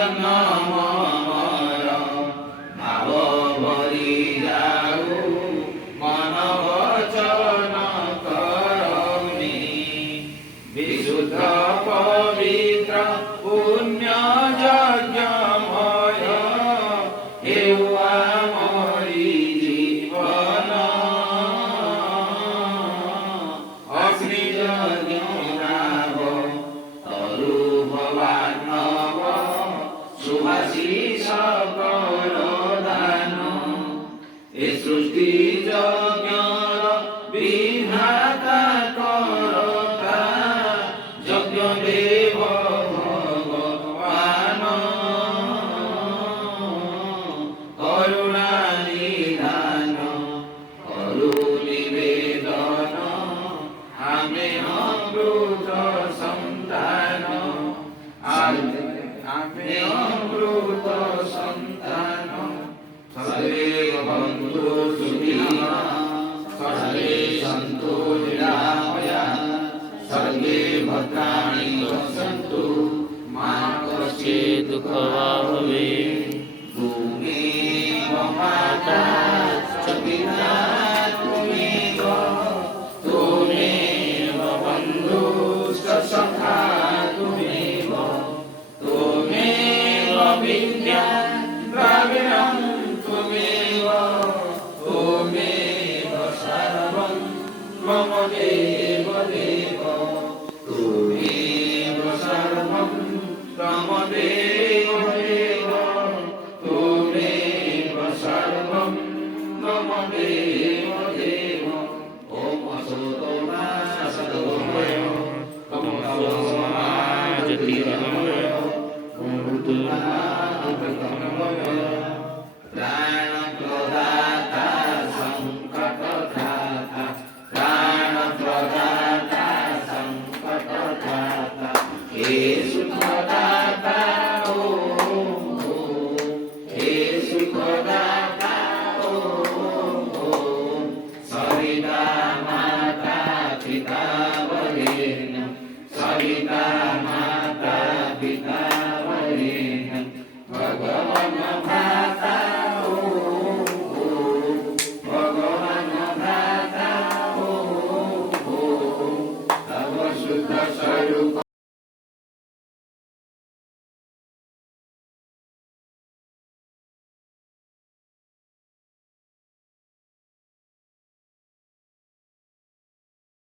ଜନ୍ମ ମୋର ଭାବ ଭରି ଯାଉ ମନ ବଚନ କରମି ବିଶୁଦ୍ଧ ପବିତ୍ର ପୁଣ୍ୟ ଯଜ୍ଞମୟ ହେଉ ଆମରି ଜୀବନ ଅଗ୍ନି ଯଜ୍ଞ ରାବ ତରୁ ଭବାନବ ସୁଭାଷିଷ କର ଦାନ ଏ ସୃଷ୍ଟି ଯଜ୍ଞର ବିଧାତା କରତା ଯଜ୍ଞ ଦେବ ଭଗବାନ କରୁଣା ନିଧାନ କରୁ ନିବେଦନ ଆମେ ଅମୃତ ସନ୍ତାନ ଆମେ ଅମୃତ ସନ୍ତାନ ସର୍ବେ ଭବନ୍ତୁ ସୁଖୀନଃ ସର୍ବେ ସନ୍ତୁ ନିରାମୟା सर्वे भद्राणि पश्यन्तु मा कश्चित् दुःखं भवेत् त्वमेव माता च पिता त्वमेव बन्धुश्च सखा त्वमेव विद्या द्रविणं त्वमेव सर्वं मम देव देव त्वमेव सर्वं मम देव देव त्वमेव सर्वं मम देव देव ॐ असतो मा सद्गमय तमसो मा ज्योतिर्गमय अमृतमय प्राणप्रदाता संकटदाता प्राणप्रदाता संकटदाता हे सुखदाता हे सुखदाता सरिता माता पिता